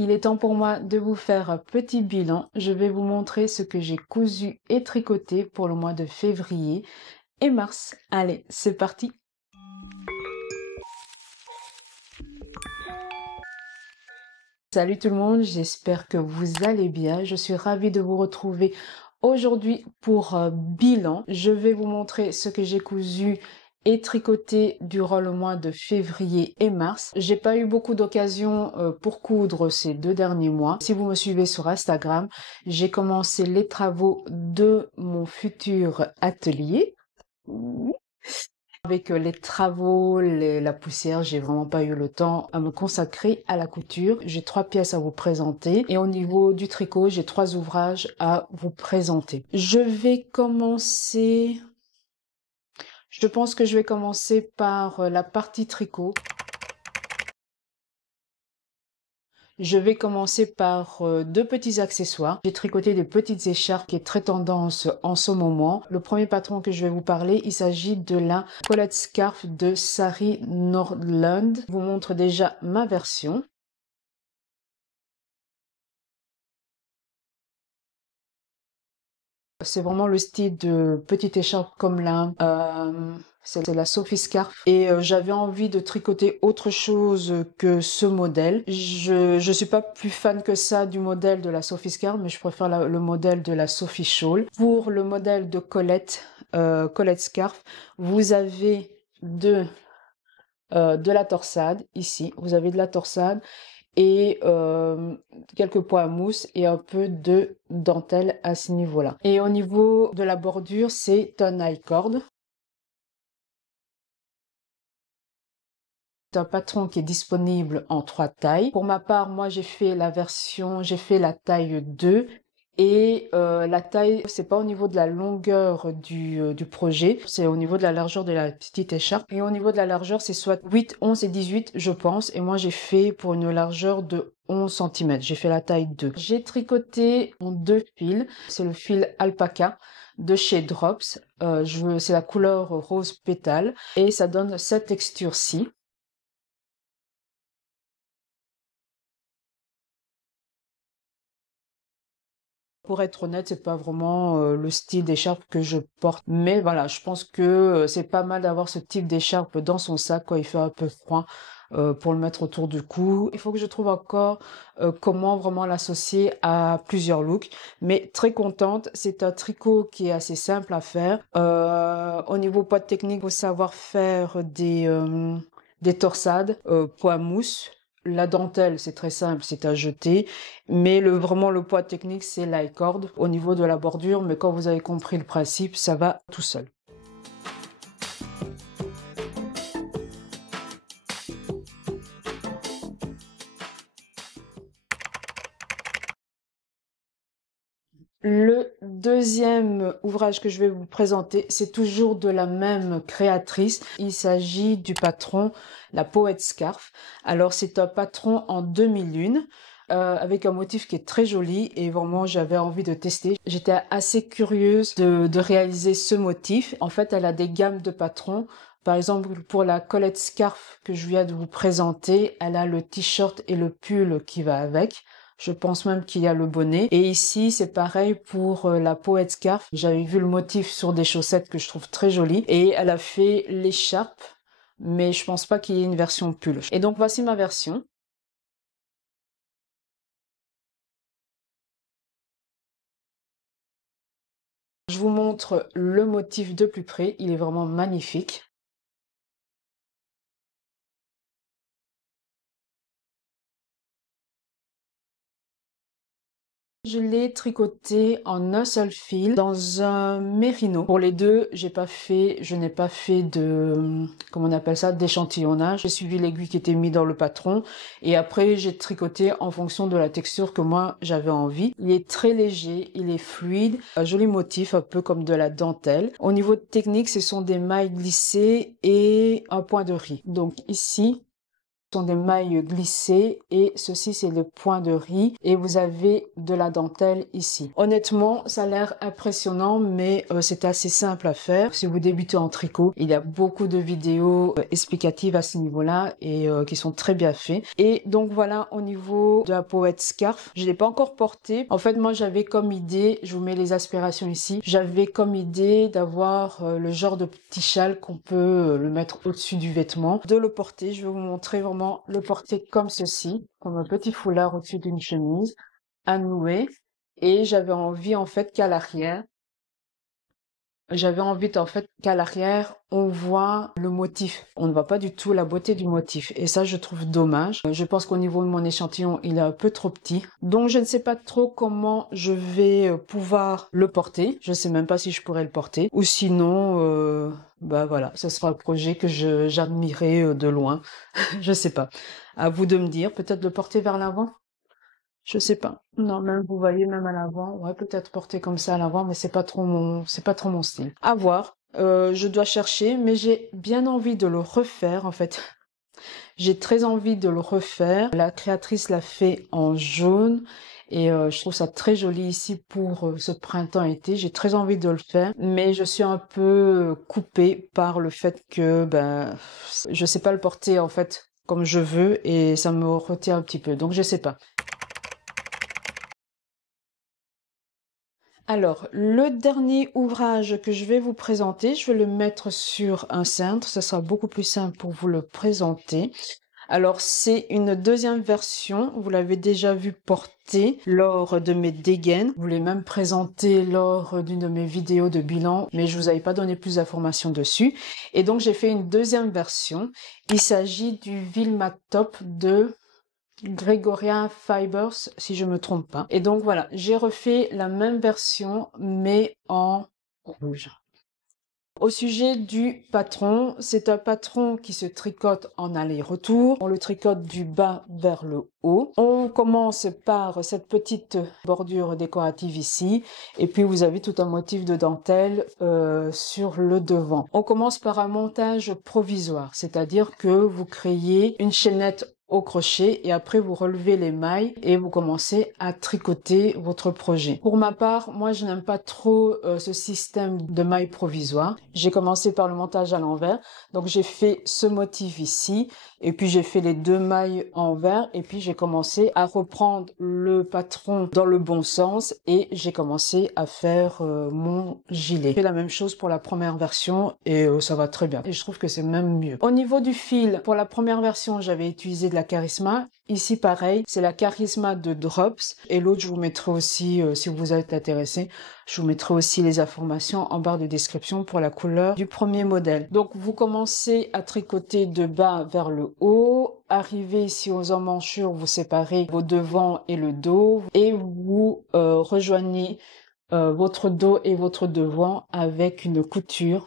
il est temps pour moi de vous faire un petit bilan. Je vais vous montrer ce que j'ai cousu et tricoté pour le mois de février et mars. Allez, c'est parti! Salut tout le monde, j'espère que vous allez bien. Je suis ravie de vous retrouver aujourd'hui pour un bilan. Je vais vous montrer ce que j'ai cousu et tricoté durant le mois de février et mars. J'ai pas eu beaucoup d'occasions pour coudre ces 2 derniers mois. Si vous me suivez sur Instagram, j'ai commencé les travaux de mon futur atelier. Avec les travaux, la poussière, j'ai vraiment pas eu le temps à me consacrer à la couture. J'ai 3 pièces à vous présenter et au niveau du tricot, j'ai 3 ouvrages à vous présenter. Je pense que je vais commencer par la partie tricot. Je vais commencer par 2 petits accessoires. J'ai tricoté des petites écharpes qui est très tendance en ce moment. Le premier patron que je vais vous parler, il s'agit de la Colette Scarf de Sari Nordlund. Je vous montre déjà ma version. C'est vraiment le style de petite écharpe comme là. C'est la Sophie Scarf et j'avais envie de tricoter autre chose que ce modèle. Je suis pas plus fan que ça du modèle de la Sophie Scarf, mais je préfère le modèle de la Sophie Shawl. Pour le modèle de Colette, Colette Scarf, vous avez de la torsade ici. Vous avez de la torsade et quelques points à mousse et un peu de dentelle à ce niveau-là. Et au niveau de la bordure, c'est un high cord. C'est un patron qui est disponible en 3 tailles. Pour ma part, moi j'ai fait la taille 2 et la taille, c'est pas au niveau de la longueur du projet, c'est au niveau de la largeur de la petite écharpe. Et au niveau de la largeur, c'est soit 8, 11 et 18, je pense. Et moi j'ai fait pour une largeur de 11 cm. J'ai fait la taille 2. J'ai tricoté en 2 fils. C'est le fil alpaca de chez Drops. C'est la couleur rose pétale et ça donne cette texture-ci. Pour être honnête, c'est pas vraiment le style d'écharpe que je porte. Mais voilà, je pense que c'est pas mal d'avoir ce type d'écharpe dans son sac quand il fait un peu froid pour le mettre autour du cou. Il faut que je trouve encore comment vraiment l'associer à plusieurs looks. Mais très contente, c'est un tricot qui est assez simple à faire. Au niveau poids technique, il faut savoir faire des torsades, poids mousse. La dentelle, c'est très simple, c'est à jeter. Mais vraiment le poids technique, c'est l'high cord au niveau de la bordure. Mais quand vous avez compris le principe, ça va tout seul. Le deuxième ouvrage que je vais vous présenter, c'est toujours de la même créatrice. Il s'agit du patron La Poète Scarf. Alors c'est un patron en demi-lune avec un motif qui est très joli et vraiment j'avais envie de tester. J'étais assez curieuse de réaliser ce motif. En fait, elle a des gammes de patrons. Par exemple, pour la Colette Scarf que je viens de vous présenter, elle a le t-shirt et le pull qui va avec. Je pense même qu'il y a le bonnet. Et ici, c'est pareil pour la Poète Scarf. J'avais vu le motif sur des chaussettes que je trouve très joli. Et elle a fait l'écharpe, mais je pense pas qu'il y ait une version pull. Et donc, voici ma version. Je vous montre le motif de plus près. Il est vraiment magnifique. Je l'ai tricoté en un seul fil dans un mérino. Pour les deux, je n'ai pas fait de, comment on appelle ça, d'échantillonnage. J'ai suivi l'aiguille qui était mise dans le patron et après j'ai tricoté en fonction de la texture que moi j'avais envie. Il est très léger, il est fluide, un joli motif, un peu comme de la dentelle. Au niveau technique, ce sont des mailles glissées et un point de riz. Donc ici, sont des mailles glissées et ceci c'est le point de riz et vous avez de la dentelle ici. Honnêtement, ça a l'air impressionnant mais c'est assez simple à faire. Si vous débutez en tricot, il y a beaucoup de vidéos explicatives à ce niveau-là et qui sont très bien faites. Et donc voilà au niveau de la Poète Scarf. Je l'ai pas encore porté. En fait, moi j'avais comme idée, je vous mets les aspirations ici, j'avais comme idée d'avoir le genre de petit châle qu'on peut le mettre au-dessus du vêtement, de le porter. Je vais vous montrer vraiment le porter comme ceci, comme un petit foulard au-dessus d'une chemise, à nouer. Et j'avais envie en fait qu'à l'arrière, on voit le motif. On ne voit pas du tout la beauté du motif. Et ça, je trouve dommage. Je pense qu'au niveau de mon échantillon, il est un peu trop petit. Donc, je ne sais pas trop comment je vais pouvoir le porter. Je ne sais même pas si je pourrais le porter. Ou sinon, bah voilà, ce sera un projet que j'admirerai de loin. Je sais pas. À vous de me dire. Peut-être le porter vers l'avant? Je sais pas. Non, même vous voyez, même à l'avant, ouais, peut-être porter comme ça à l'avant, mais c'est pas trop mon style. À voir. Je dois chercher, mais j'ai bien envie de le refaire en fait. J'ai très envie de le refaire. La créatrice l'a fait en jaune et je trouve ça très joli ici pour ce printemps-été. J'ai très envie de le faire, mais je suis un peu coupée par le fait que je sais pas le porter en fait comme je veux et ça me retient un petit peu. Donc je sais pas. Alors, le dernier ouvrage que je vais vous présenter, je vais le mettre sur un cintre, ça sera beaucoup plus simple pour vous le présenter. Alors, c'est une deuxième version, vous l'avez déjà vu porter lors de mes dégaines. Je vous l'ai même présenté lors d'une de mes vidéos de bilan, mais je vous avais pas donné plus d'informations dessus. Et donc, j'ai fait une deuxième version. Il s'agit du Vilma Top de Gregoria Fibers, si je me trompe pas. Et donc voilà, j'ai refait la même version, mais en rouge. Au sujet du patron, c'est un patron qui se tricote en aller-retour. On le tricote du bas vers le haut. On commence par cette petite bordure décorative ici. Et puis vous avez tout un motif de dentelle sur le devant. On commence par un montage provisoire, c'est-à-dire que vous créez une chaînette au crochet et après vous relevez les mailles et vous commencez à tricoter votre projet. Pour ma part, moi je n'aime pas trop ce système de mailles provisoires. J'ai commencé par le montage à l'envers, donc j'ai fait ce motif ici et puis j'ai fait les deux mailles en envers et puis j'ai commencé à reprendre le patron dans le bon sens et j'ai commencé à faire mon gilet. J'ai fait la même chose pour la première version et ça va très bien et je trouve que c'est même mieux. Au niveau du fil, pour la première version j'avais utilisé de la Charisma. Ici pareil, c'est la Charisma de Drops et l'autre je vous mettrai aussi, si vous êtes intéressé, je vous mettrai aussi les informations en barre de description pour la couleur du premier modèle. Donc vous commencez à tricoter de bas vers le haut, arrivez ici aux emmanchures, vous séparez vos devants et le dos et vous rejoignez votre dos et votre devant avec une couture.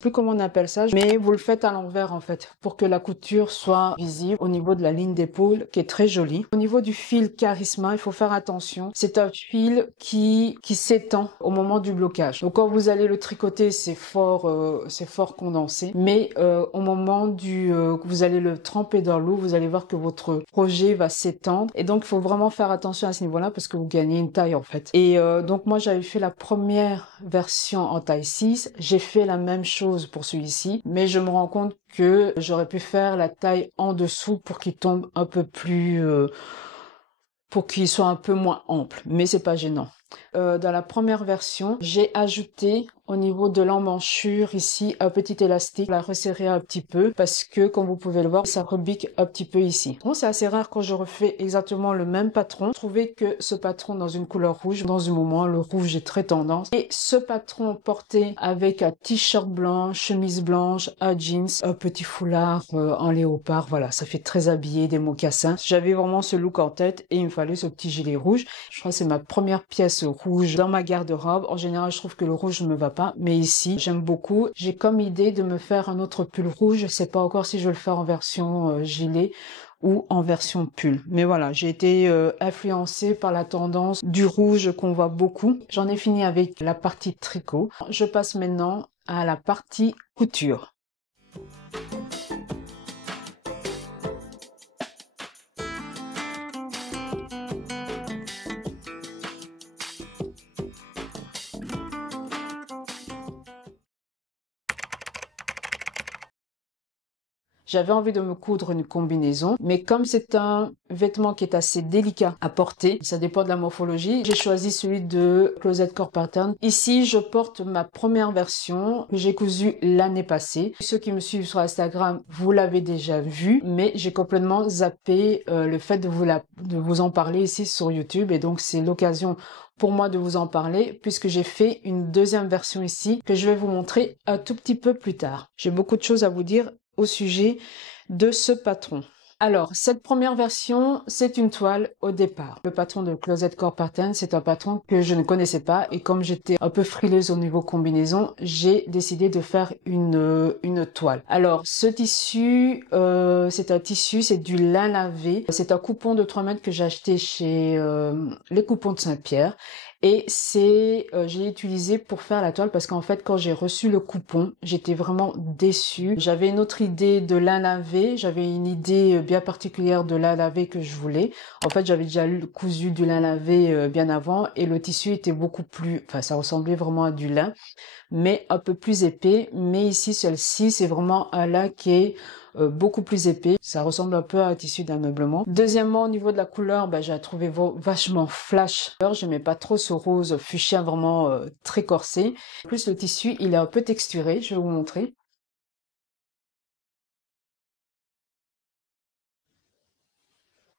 Plus comment on appelle ça, mais vous le faites à l'envers en fait, pour que la couture soit visible au niveau de la ligne d'épaule, qui est très jolie. Au niveau du fil Charisma, il faut faire attention. C'est un fil qui s'étend au moment du blocage. Donc quand vous allez le tricoter, c'est fort condensé, mais au moment que vous allez le tremper dans l'eau, vous allez voir que votre projet va s'étendre. Et donc il faut vraiment faire attention à ce niveau-là parce que vous gagnez une taille en fait. Et donc moi j'avais fait la première version en taille 6, j'ai fait la même chose pour celui-ci, mais je me rends compte que j'aurais pu faire la taille en dessous pour qu'il tombe un peu plus, pour qu'il soit un peu moins ample, mais c'est pas gênant. Dans la première version, j'ai ajouté au niveau de l'emmanchure ici un petit élastique, la resserrer un petit peu parce que comme vous pouvez le voir, ça rebique un petit peu ici. Bon, c'est assez rare quand je refais exactement le même patron. Je trouvais que ce patron dans une couleur rouge, dans un moment, le rouge est très tendance. Et ce patron porté avec un t-shirt blanc, chemise blanche, un jeans, un petit foulard en léopard, voilà, ça fait très habillé, des mocassins. J'avais vraiment ce look en tête et il me fallait ce petit gilet rouge. Je crois que c'est ma première pièce rouge dans ma garde-robe. En général, je trouve que le rouge ne me va pas, mais ici, j'aime beaucoup. J'ai comme idée de me faire un autre pull rouge. Je sais pas encore si je vais le faire en version gilet ou en version pull. Mais voilà, j'ai été influencée par la tendance du rouge qu'on voit beaucoup. J'en ai fini avec la partie tricot. Je passe maintenant à la partie couture. J'avais envie de me coudre une combinaison, mais comme c'est un vêtement qui est assez délicat à porter, ça dépend de la morphologie, j'ai choisi celui de Closet Core Pattern. Ici, je porte ma première version que j'ai cousue l'année passée. Ceux qui me suivent sur Instagram, vous l'avez déjà vu, mais j'ai complètement zappé le fait de vous en parler ici sur YouTube, et donc c'est l'occasion pour moi de vous en parler puisque j'ai fait une deuxième version ici que je vais vous montrer un tout petit peu plus tard. J'ai beaucoup de choses à vous dire au sujet de ce patron. Alors, cette première version, c'est une toile au départ. Le patron de Closet Core Pattern, c'est un patron que je ne connaissais pas et comme j'étais un peu frileuse au niveau combinaison, j'ai décidé de faire une toile. Alors, ce tissu, c'est un tissu, c'est du lin lavé. C'est un coupon de 3 mètres que j'ai acheté chez les coupons de Saint-Pierre. Et je l'ai utilisé pour faire la toile parce qu'en fait, quand j'ai reçu le coupon, j'étais vraiment déçue. J'avais une autre idée de lin lavé, j'avais une idée bien particulière de lin lavé que je voulais. En fait, j'avais déjà cousu du lin lavé bien avant et le tissu était beaucoup plus, enfin, ça ressemblait vraiment à du lin, mais un peu plus épais. Mais ici, celle-ci, c'est vraiment un lin qui est beaucoup plus épais. Ça ressemble un peu à un tissu d'ameublement. Deuxièmement, au niveau de la couleur, j'ai trouvé vachement flash. Alors, j'aimais pas trop ce rose fuchsia vraiment très corsé. En plus, le tissu, il est un peu texturé. Je vais vous montrer.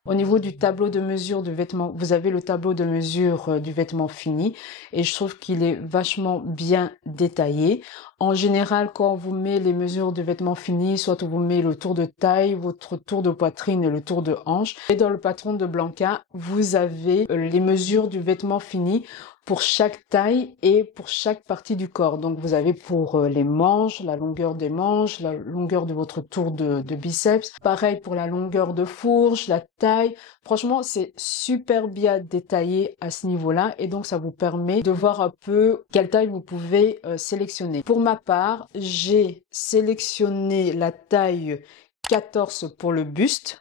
Au niveau du tableau de mesure du vêtement, vous avez le tableau de mesure du vêtement fini et je trouve qu'il est vachement bien détaillé. En général, quand on vous met les mesures du vêtement fini, soit on vous met le tour de taille, votre tour de poitrine et le tour de hanche. Et dans le patron de Blanca, vous avez les mesures du vêtement fini pour chaque taille et pour chaque partie du corps. Donc vous avez pour les manches, la longueur des manches, la longueur de votre tour de biceps. Pareil pour la longueur de fourche, la taille. Franchement, c'est super bien détaillé à ce niveau-là et donc ça vous permet de voir un peu quelle taille vous pouvez sélectionner. Pour ma part, j'ai sélectionné la taille 14 pour le buste,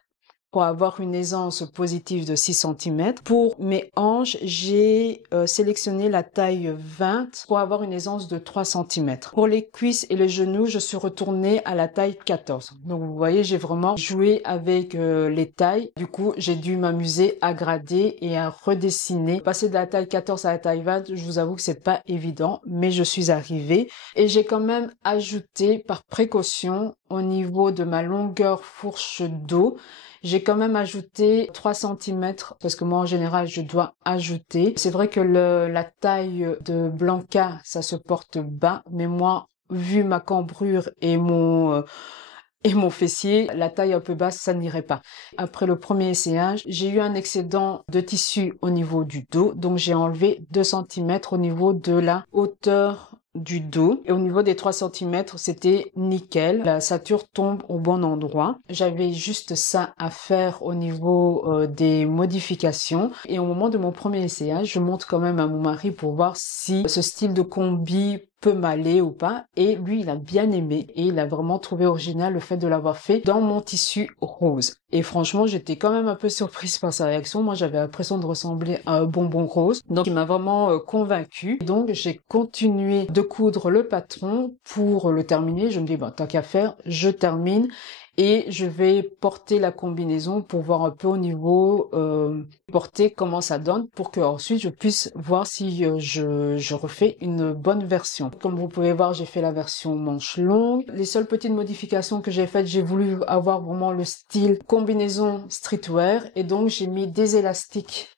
pour avoir une aisance positive de 6 cm. Pour mes hanches, j'ai sélectionné la taille 20 pour avoir une aisance de 3 cm. Pour les cuisses et les genoux, je suis retournée à la taille 14. Donc vous voyez, j'ai vraiment joué avec les tailles. Du coup, j'ai dû m'amuser à grader et à redessiner. Passer de la taille 14 à la taille 20, je vous avoue que c'est pas évident, mais je suis arrivée. Et j'ai quand même ajouté par précaution au niveau de ma longueur fourche dos, j'ai quand même ajouté 3 cm parce que moi en général je dois ajouter. C'est vrai que la taille de Blanca ça se porte bas, mais moi vu ma cambrure et mon fessier, la taille un peu basse, ça n'irait pas. Après le premier essayage, j'ai eu un excédent de tissu au niveau du dos, donc j'ai enlevé 2 cm au niveau de la hauteur du dos. Et au niveau des 3 cm, c'était nickel. La ceinture tombe au bon endroit. J'avais juste ça à faire au niveau des modifications. Et au moment de mon premier essayage, je montre quand même à mon mari pour voir si ce style de combi peut m'aller ou pas, et lui il a bien aimé et il a vraiment trouvé original le fait de l'avoir fait dans mon tissu rose. Et franchement j'étais quand même un peu surprise par sa réaction. Moi j'avais l'impression de ressembler à un bonbon rose, donc il m'a vraiment convaincue. Donc j'ai continué de coudre le patron pour le terminer. Je me dis tant qu'à faire, je termine et je vais porter la combinaison pour voir un peu au niveau porter comment ça donne, pour que ensuite je puisse voir si je refais une bonne version. Comme vous pouvez voir, j'ai fait la version manche longue. Les seules petites modifications que j'ai faites, j'ai voulu avoir vraiment le style combinaison streetwear et donc j'ai mis des élastiques.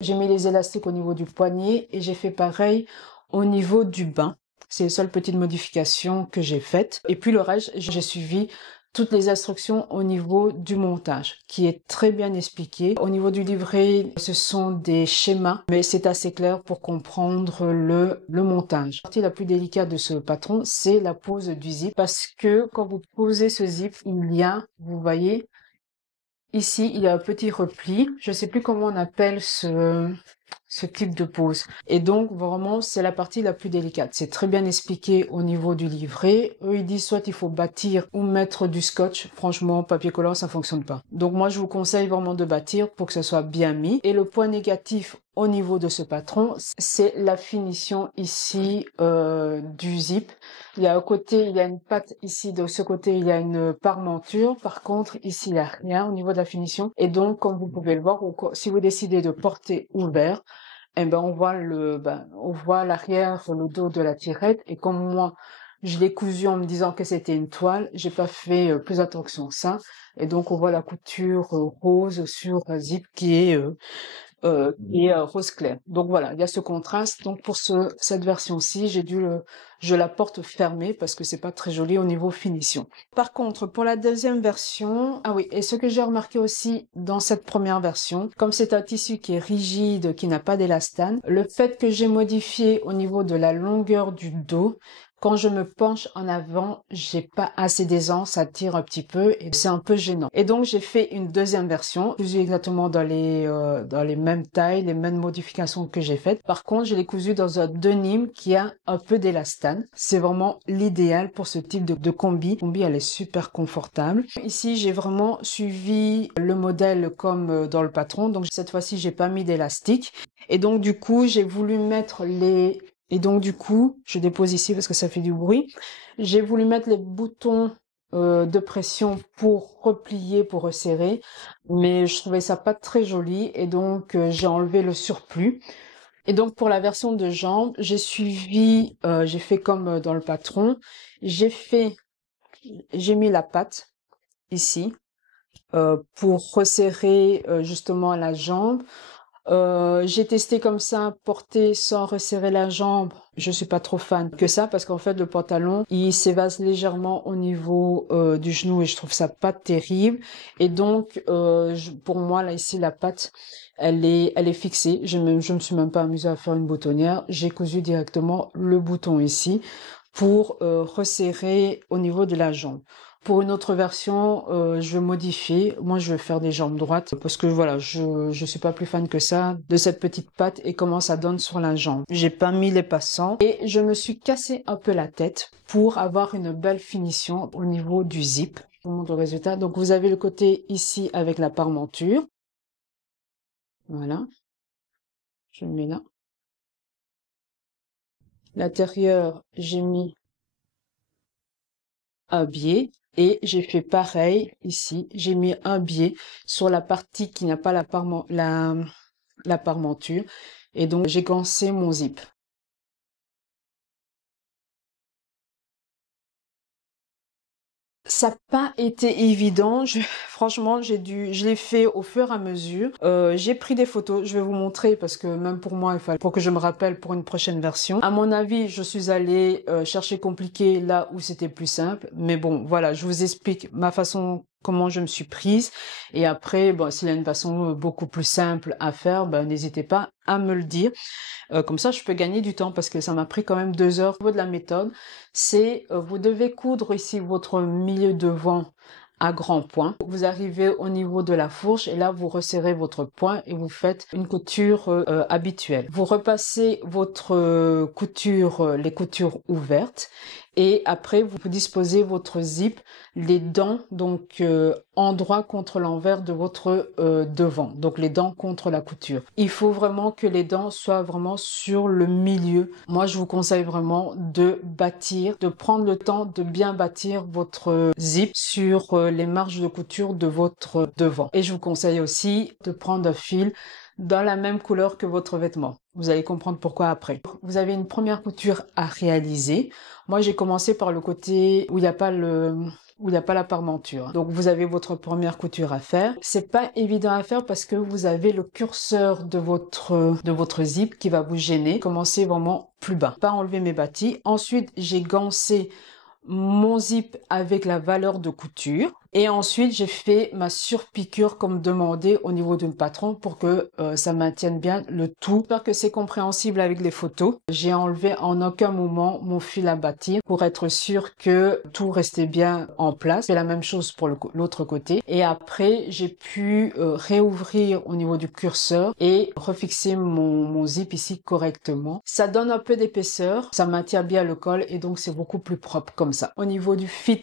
J'ai mis les élastiques au niveau du poignet et j'ai fait pareil au niveau du bas. C'est les seules petites modifications que j'ai faites. Et puis le reste, j'ai suivi toutes les instructions au niveau du montage, qui est très bien expliqué. Au niveau du livret, ce sont des schémas, mais c'est assez clair pour comprendre le montage. La partie la plus délicate de ce patron, c'est la pose du zip, parce que quand vous posez ce zip, il y a, vous voyez, ici, il y a un petit repli. Je ne sais plus comment on appelle ce type de pose. Et donc, vraiment, c'est la partie la plus délicate. C'est très bien expliqué au niveau du livret. Eux, ils disent soit il faut bâtir ou mettre du scotch. Franchement, papier collant, ça fonctionne pas. Donc, moi, je vous conseille vraiment de bâtir pour que ce soit bien mis. Et le point négatif au niveau de ce patron, c'est la finition ici du zip. Il y a un côté, il y a une patte ici, de ce côté, il y a une parmenture. Par contre, ici, il n'y a rien au niveau de la finition. Et donc, comme vous pouvez le voir, si vous décidez de porter ouvert, eh ben, on voit l'arrière, le dos de la tirette. Et comme moi, je l'ai cousu en me disant que c'était une toile, j'ai pas fait plus attention à ça. Et donc, on voit la couture rose sur un zip qui est rose clair. Donc voilà, il y a ce contraste. Donc pour cette version-ci, je la porte fermée parce que c'est pas très joli au niveau finition. Par contre, pour la deuxième version, ah oui, et ce que j'ai remarqué aussi dans cette première version, comme c'est un tissu qui est rigide, qui n'a pas d'élastane, le fait que j'ai modifié au niveau de la longueur du dos, quand je me penche en avant, j'ai pas assez d'aisance, ça tire un petit peu et c'est un peu gênant. Et donc j'ai fait une deuxième version, cousue exactement dans les mêmes tailles, les mêmes modifications que j'ai faites. Par contre, je l'ai cousu dans un denim qui a un peu d'élastane. C'est vraiment l'idéal pour ce type de combi. La combi, elle est super confortable. Ici, j'ai vraiment suivi le modèle comme dans le patron. Donc cette fois-ci, j'ai pas mis d'élastique. Et donc du coup, j'ai voulu mettre Et donc du coup, je dépose ici parce que ça fait du bruit. J'ai voulu mettre les boutons de pression pour replier, pour resserrer, mais je trouvais ça pas très joli et donc j'ai enlevé le surplus. Et donc pour la version de jambes, j'ai fait comme dans le patron. J'ai mis la patte ici pour resserrer justement la jambe. J'ai testé comme ça, porter sans resserrer la jambe. Je suis pas trop fan que ça parce qu'en fait le pantalon il s'évase légèrement au niveau du genou et je trouve ça pas terrible. Et donc pour moi là ici la patte elle est fixée. Je me suis même pas amusée à faire une boutonnière. J'ai cousu directement le bouton ici pour resserrer au niveau de la jambe. Pour une autre version, je vais modifier. Moi, je vais faire des jambes droites parce que voilà, je suis pas plus fan que ça de cette petite patte et comment ça donne sur la jambe. J'ai pas mis les passants et je me suis cassé un peu la tête pour avoir une belle finition au niveau du zip. Je vous montre le résultat. Donc, vous avez le côté ici avec la parmenture. Voilà. Je le mets là. L'intérieur, j'ai mis un biais et j'ai fait pareil ici. J'ai mis un biais sur la partie qui n'a pas la parmenture et donc j'ai gancé mon zip. Ça n'a pas été évident. Franchement, je l'ai fait au fur et à mesure. J'ai pris des photos. Je vais vous montrer parce que même pour moi, il fallait pour que je me rappelle pour une prochaine version. À mon avis, je suis allée chercher compliqué là où c'était plus simple. Mais bon, voilà, je vous explique ma façon, comment je me suis prise. Et après, bon, s'il y a une façon beaucoup plus simple à faire, ben, n'hésitez pas à me le dire. Comme ça, je peux gagner du temps parce que ça m'a pris quand même 2 heures. Au niveau de la méthode, c'est vous devez coudre ici votre milieu devant à grands points. Vous arrivez au niveau de la fourche et là, vous resserrez votre point et vous faites une couture habituelle. Vous repassez votre les coutures ouvertes et après, vous disposez votre zip, les dents, donc endroit contre l'envers de votre devant, donc les dents contre la couture. Il faut vraiment que les dents soient vraiment sur le milieu. Moi, je vous conseille vraiment de prendre le temps de bien bâtir votre zip sur les marges de couture de votre devant. Et je vous conseille aussi de prendre un fil dans la même couleur que votre vêtement. Vous allez comprendre pourquoi après. Vous avez une première couture à réaliser. Moi, j'ai commencé par le côté où il n'y a pas la parmenture. Donc, vous avez votre première couture à faire. C'est pas évident à faire parce que vous avez le curseur de votre zip qui va vous gêner. Commencez vraiment plus bas. Pas enlever mes bâtis. Ensuite, j'ai gancé mon zip avec la valeur de couture. Et ensuite, j'ai fait ma surpiqûre comme demandé au niveau de patron pour que ça maintienne bien le tout. J'espère que c'est compréhensible avec les photos. J'ai enlevé en aucun moment mon fil à bâtir pour être sûr que tout restait bien en place. C'est la même chose pour l'autre côté. Et après, j'ai pu réouvrir au niveau du curseur et refixer mon zip ici correctement. Ça donne un peu d'épaisseur, ça maintient bien le col et donc c'est beaucoup plus propre comme ça. Au niveau du fit,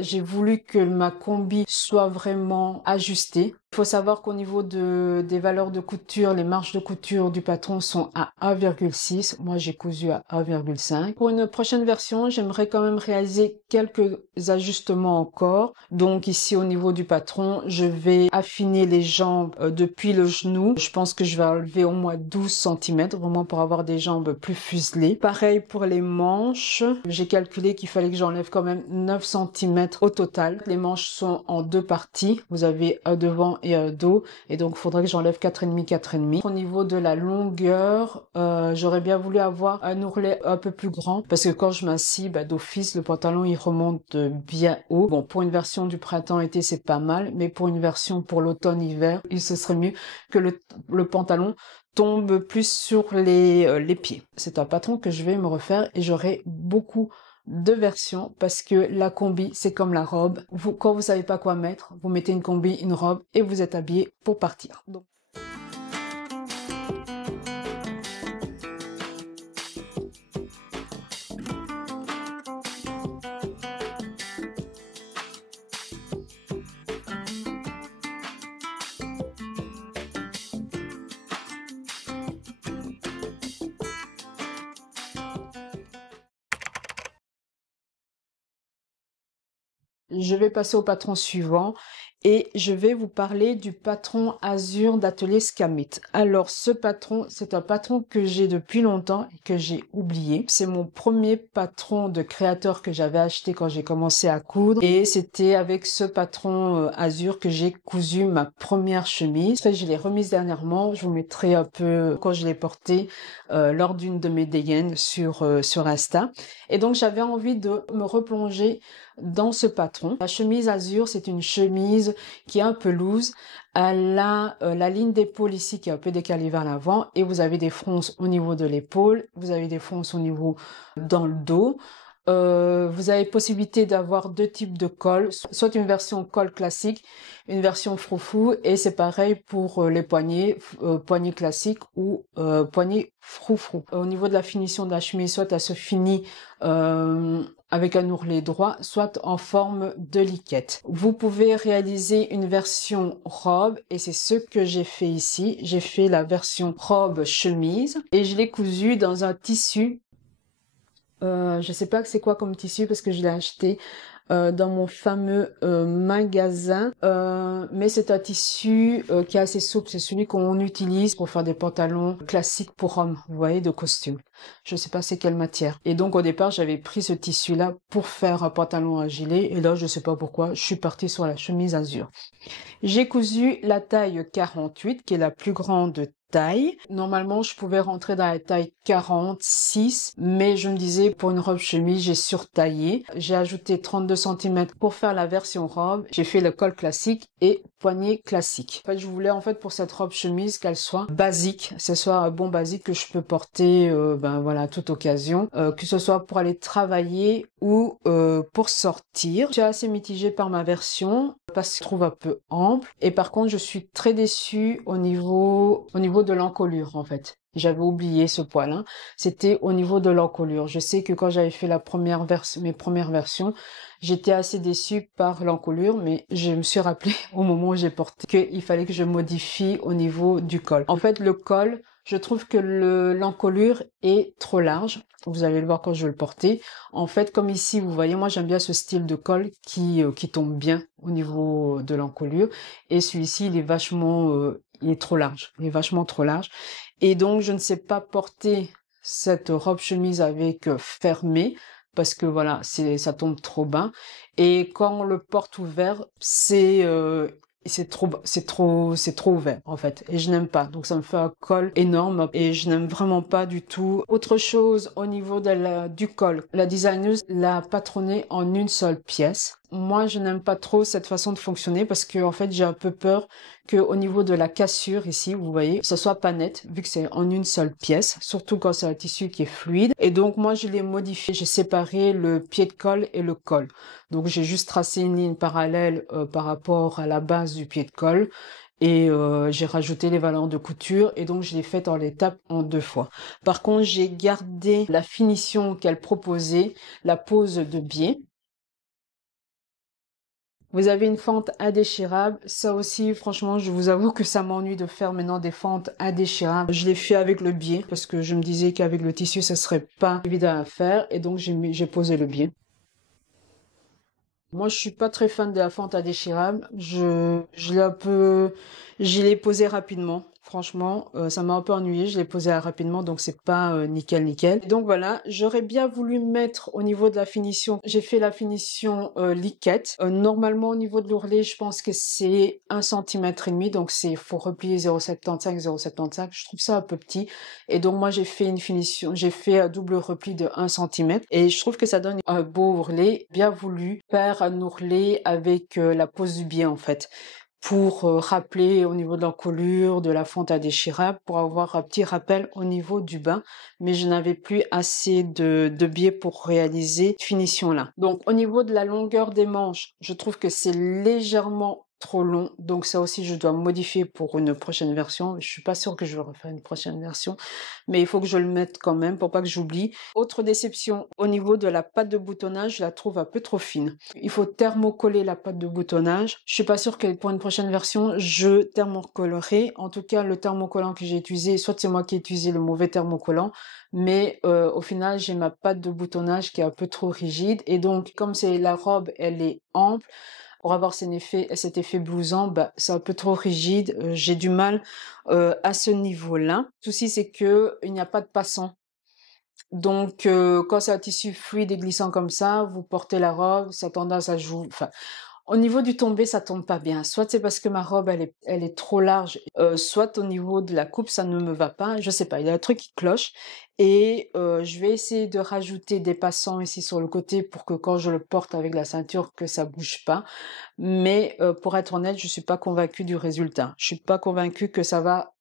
j'ai voulu que ma combi soit vraiment ajustée. Il faut savoir qu'au niveau des valeurs de couture, les marges de couture du patron sont à 1,6. Moi, j'ai cousu à 1,5. Pour une prochaine version, j'aimerais quand même réaliser quelques ajustements encore. Donc ici, au niveau du patron, je vais affiner les jambes depuis le genou. Je pense que je vais enlever au moins 12 cm, vraiment pour avoir des jambes plus fuselées. Pareil pour les manches. J'ai calculé qu'il fallait que j'enlève quand même 9 cm au total. Les manches sont en deux parties. Vous avez un devant et un dos, et donc il faudrait que j'enlève 4,5, 4,5. Au niveau de la longueur, j'aurais bien voulu avoir un ourlet un peu plus grand, parce que quand je m'assis, d'office, le pantalon il remonte bien haut. Bon, pour une version du printemps-été, c'est pas mal, mais pour une version pour l'automne-hiver, il se serait mieux que le pantalon tombe plus sur les pieds. C'est un patron que je vais me refaire, et j'aurai beaucoup de versions, parce que la combi c'est comme la robe. Quand vous savez pas quoi mettre, vous mettez une combi, une robe, et vous êtes habillé pour partir. Donc, je vais passer au patron suivant, et je vais vous parler du patron Azur d'Atelier Scamit. Alors ce patron, c'est un patron que j'ai depuis longtemps et que j'ai oublié. C'est mon premier patron de créateur que j'avais acheté quand j'ai commencé à coudre, et c'était avec ce patron Azur que j'ai cousu ma première chemise. Je l'ai remise dernièrement, je vous mettrai un peu quand je l'ai portée lors d'une de mes dégaines sur Insta. Et donc j'avais envie de me replonger dans ce patron. La chemise Azur, c'est une chemise qui est un peu loose. Elle a la ligne d'épaule ici qui est un peu décalée vers l'avant, et vous avez des fronces au niveau de l'épaule, vous avez des fronces au niveau dans le dos. Vous avez possibilité d'avoir deux types de col, soit une version col classique, une version froufrou, et c'est pareil pour les poignets, poignets classiques ou poignets froufrou. Au niveau de la finition de la chemise, soit elle se finit avec un ourlet droit, soit en forme de liquette. Vous pouvez réaliser une version robe, et c'est ce que j'ai fait ici. J'ai fait la version robe chemise, et je l'ai cousue dans un tissu. Je sais pas c'est quoi comme tissu, parce que je l'ai acheté dans mon fameux magasin, mais c'est un tissu qui est assez souple. C'est celui qu'on utilise pour faire des pantalons classiques pour hommes, vous voyez, de costume. Je sais pas c'est quelle matière. Et donc au départ, j'avais pris ce tissu là pour faire un pantalon à gilet, et là je sais pas pourquoi je suis partie sur la chemise Azur. J'ai cousu la taille 48, qui est la plus grande taille. Normalement, je pouvais rentrer dans la taille 46, mais je me disais, pour une robe chemise, j'ai surtaillé. J'ai ajouté 32 cm pour faire la version robe. J'ai fait le col classique et poignet classique. En fait, je voulais pour cette robe chemise qu'elle soit basique, que ce soit un bon basique que je peux porter, voilà, à toute occasion, que ce soit pour aller travailler ou pour sortir. Je suis assez mitigée par ma version parce que je trouve un peu ample, et par contre je suis très déçue au niveau de l'encolure. En fait, j'avais oublié ce poil, hein. C'était au niveau de l'encolure. Je sais que quand j'avais fait mes premières versions, j'étais assez déçue par l'encolure, mais je me suis rappelé au moment où j'ai porté qu'il fallait que je modifie au niveau du col. En fait, le col, je trouve que l'encolure est trop large. Vous allez le voir quand je vais le porter. En fait, comme ici, vous voyez, moi j'aime bien ce style de col qui tombe bien au niveau de l'encolure. Et celui-ci, il est trop large. Il est vachement trop large. Et donc, je ne sais pas porter cette robe chemise avec fermé, parce que voilà, ça tombe trop bas. Et quand on le porte ouvert, c'est trop ouvert, en fait, et je n'aime pas. Donc ça me fait un col énorme, et je n'aime vraiment pas du tout. Autre chose au niveau du col, la designeuse l'a patronné en une seule pièce. Moi, je n'aime pas trop cette façon de fonctionner, parce que en fait, j'ai un peu peur que au niveau de la cassure ici, vous voyez, ça soit pas net, vu que c'est en une seule pièce, surtout quand c'est un tissu qui est fluide. Et donc moi, je l'ai modifié. J'ai séparé le pied de col et le col. Donc j'ai juste tracé une ligne parallèle par rapport à la base du pied de col, et j'ai rajouté les valeurs de couture, et donc je l'ai faite en l'étape en 2 fois. Par contre, j'ai gardé la finition qu'elle proposait, la pose de biais. Vous avez une fente indéchirable. Ça aussi, franchement, je vous avoue que ça m'ennuie de faire maintenant des fentes indéchirables. Je l'ai fait avec le biais parce que je me disais qu'avec le tissu, ça serait pas évident à faire. Et donc, j'ai posé le biais. Moi, je suis pas très fan de la fente indéchirable. Je l'ai posé rapidement. Franchement, ça m'a un peu ennuyé. Je l'ai posé rapidement, donc c'est pas nickel nickel. Et donc voilà, j'aurais bien voulu mettre au niveau de la finition. J'ai fait la finition liquette. Normalement, au niveau de l'ourlet, je pense que c'est 1,5 cm. Donc faut replier 0,75, 0,75. Je trouve ça un peu petit. Et donc moi, j'ai fait une finition. J'ai fait un double repli de 1 cm. Et je trouve que ça donne un beau ourlet. Bien voulu faire un ourlet avec la pose du biais en fait, pour rappeler au niveau de l'encolure, de la fente indéchirable, pour avoir un petit rappel au niveau du bas, mais je n'avais plus assez de biais pour réaliser cette finition-là. Donc au niveau de la longueur des manches, je trouve que c'est légèrement trop long, donc ça aussi je dois modifier pour une prochaine version. Je suis pas sûre que je vais refaire une prochaine version, mais il faut que je le mette quand même pour pas que j'oublie. Autre déception, au niveau de la pâte de boutonnage, je la trouve un peu trop fine. Il faut thermocoller la pâte de boutonnage. Je suis pas sûre que pour une prochaine version, je thermocollerai. En tout cas, le thermocollant que j'ai utilisé, soit c'est moi qui ai utilisé le mauvais thermocollant, mais au final, j'ai ma pâte de boutonnage qui est un peu trop rigide. Et donc, comme c'est la robe, elle est ample, pour avoir cet effet blouson, bah, c'est un peu trop rigide. J'ai du mal à ce niveau-là. Le souci, c'est que il n'y a pas de passant. Donc, quand c'est un tissu fluide et glissant comme ça, vous portez la robe, ça a tendance à jouer. Enfin, au niveau du tombé, ça tombe pas bien. Soit c'est parce que ma robe, elle est trop large, soit au niveau de la coupe, ça ne me va pas. Je sais pas, il y a un truc qui cloche. Et je vais essayer de rajouter des passants ici sur le côté pour que quand je le porte avec la ceinture, que ça bouge pas. Mais pour être honnête, je suis pas convaincue du résultat. Je suis pas convaincue que ça va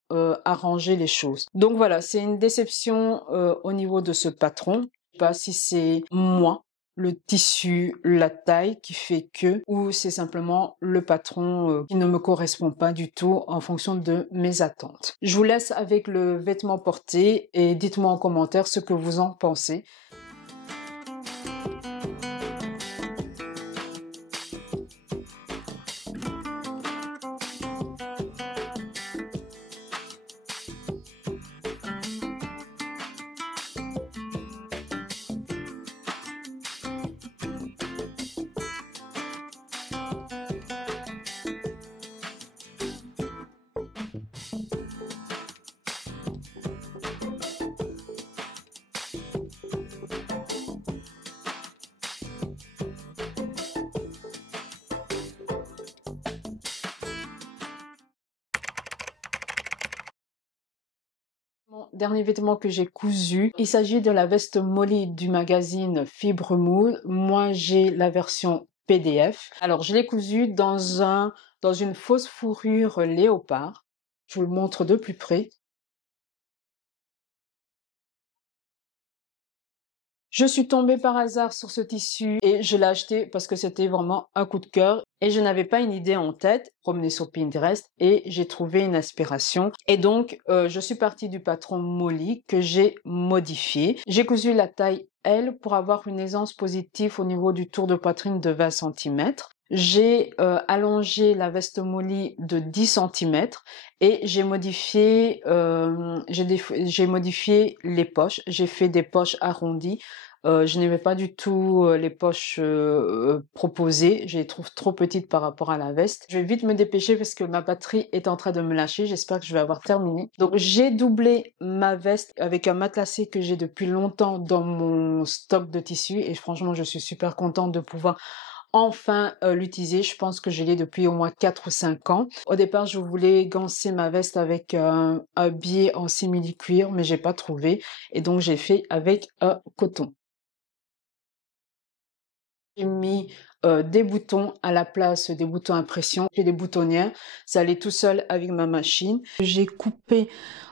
arranger les choses. Donc voilà, c'est une déception au niveau de ce patron. Je sais pas si c'est moi, le tissu, la taille qui fait que, ou c'est simplement le patron qui ne me correspond pas du tout en fonction de mes attentes. Je vous laisse avec le vêtement porté et dites-moi en commentaire ce que vous en pensez. Dernier vêtement que j'ai cousu, il s'agit de la veste Molly du magazine Fibre Moule. Moi, j'ai la version PDF. Alors, je l'ai cousu dans une fausse fourrure léopard. Je vous le montre de plus près. Je suis tombée par hasard sur ce tissu et je l'ai acheté parce que c'était vraiment un coup de cœur et je n'avais pas une idée en tête, promener sur Pinterest et j'ai trouvé une inspiration. Et donc, je suis partie du patron Molly que j'ai modifié. J'ai cousu la taille L pour avoir une aisance positive au niveau du tour de poitrine de 20 cm. J'ai allongé la veste Molly de 10 cm et j'ai modifié les poches. J'ai fait des poches arrondies. Je n'aimais pas du tout les poches proposées. Je les trouve trop petites par rapport à la veste. Je vais vite me dépêcher parce que ma batterie est en train de me lâcher. J'espère que je vais avoir terminé. Donc j'ai doublé ma veste avec un matelassé que j'ai depuis longtemps dans mon stock de tissus et franchement je suis super contente de pouvoir enfin l'utiliser. Je pense que je l'ai depuis au moins 4 ou 5 ans. Au départ, je voulais ganser ma veste avec un biais en simili-cuir, mais j'ai pas trouvé. Et donc, j'ai fait avec un coton. J'ai mis des boutons à la place des boutons impression. J'ai des boutonnières. Ça allait tout seul avec ma machine. J'ai coupé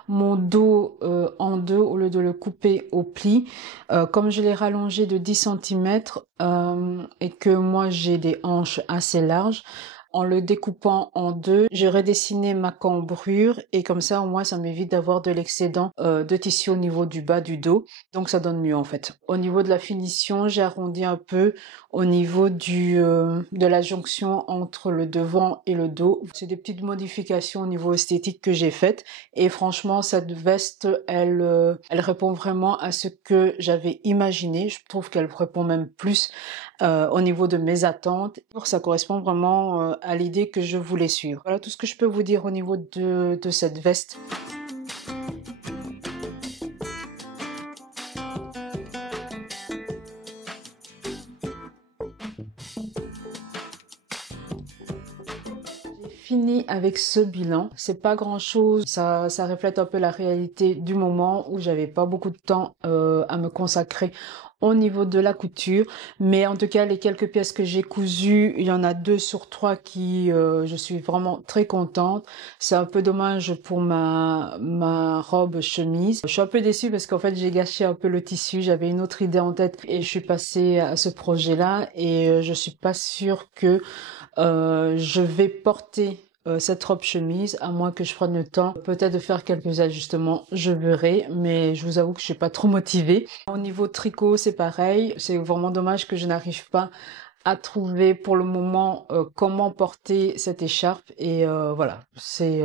mon dos en deux au lieu de le couper au pli. Comme je l'ai rallongé de 10 cm et que moi j'ai des hanches assez larges, En le découpant en deux, j'ai redessiné ma cambrure et comme ça, au moins, ça m'évite d'avoir de l'excédent de tissu au niveau du bas du dos. Donc, ça donne mieux en fait. Au niveau de la finition, j'ai arrondi un peu au niveau de la jonction entre le devant et le dos. C'est des petites modifications au niveau esthétique que j'ai faites et franchement, cette veste, elle répond vraiment à ce que j'avais imaginé. Je trouve qu'elle répond même plus au niveau de mes attentes. Ça correspond vraiment à l'idée que je voulais suivre. Voilà tout ce que je peux vous dire au niveau de cette veste. Fini avec ce bilan, c'est pas grand chose, ça reflète un peu la réalité du moment où j'avais pas beaucoup de temps à me consacrer au niveau de la couture, mais en tout cas les quelques pièces que j'ai cousues, il y en a 2 sur 3 qui je suis vraiment très contente. C'est un peu dommage pour ma robe chemise. Je suis un peu déçue parce qu'en fait j'ai gâché un peu le tissu, j'avais une autre idée en tête et je suis passée à ce projet-là et je suis pas sûre que je vais porter cette robe chemise, à moins que je prenne le temps peut-être de faire quelques ajustements, je verrai, mais je vous avoue que je suis pas trop motivée. Au niveau tricot, c'est pareil, c'est vraiment dommage que je n'arrive pas à trouver pour le moment comment porter cette écharpe et c'est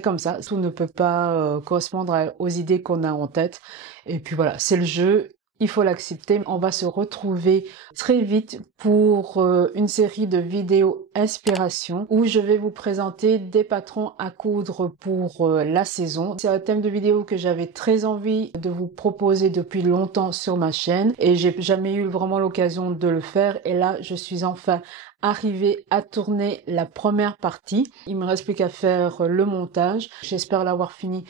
comme ça, tout ne peut pas correspondre aux idées qu'on a en tête et puis voilà, c'est le jeu. Il faut l'accepter. On va se retrouver très vite pour une série de vidéos inspiration où je vais vous présenter des patrons à coudre pour la saison. C'est un thème de vidéo que j'avais très envie de vous proposer depuis longtemps sur ma chaîne et j'ai jamais eu vraiment l'occasion de le faire et là je suis enfin arrivée à tourner la première partie. Il me reste plus qu'à faire le montage. J'espère l'avoir fini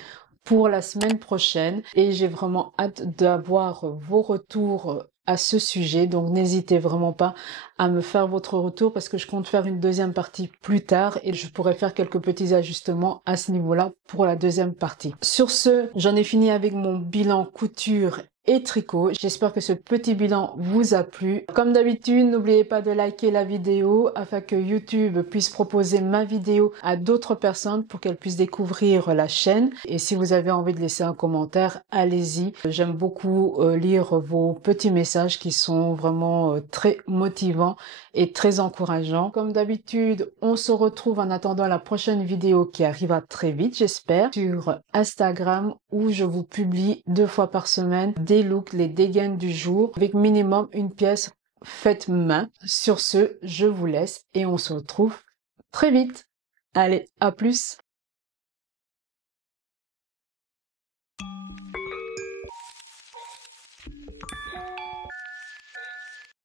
pour la semaine prochaine et j'ai vraiment hâte d'avoir vos retours à ce sujet, donc n'hésitez vraiment pas à me faire votre retour parce que je compte faire une deuxième partie plus tard et je pourrais faire quelques petits ajustements à ce niveau-là pour la deuxième partie. Sur ce, j'en ai fini avec mon bilan couture et tricot. J'espère que ce petit bilan vous a plu. Comme d'habitude, n'oubliez pas de liker la vidéo afin que YouTube puisse proposer ma vidéo à d'autres personnes pour qu'elles puissent découvrir la chaîne. Et si vous avez envie de laisser un commentaire, allez-y. J'aime beaucoup lire vos petits messages qui sont vraiment très motivants et très encourageants. Comme d'habitude, on se retrouve en attendant la prochaine vidéo qui arrivera très vite, j'espère, sur Instagram où je vous publie 2 fois par semaine des looks, les dégaines du jour avec minimum une pièce faite main. Sur ce, je vous laisse et on se retrouve très vite. Allez, à plus!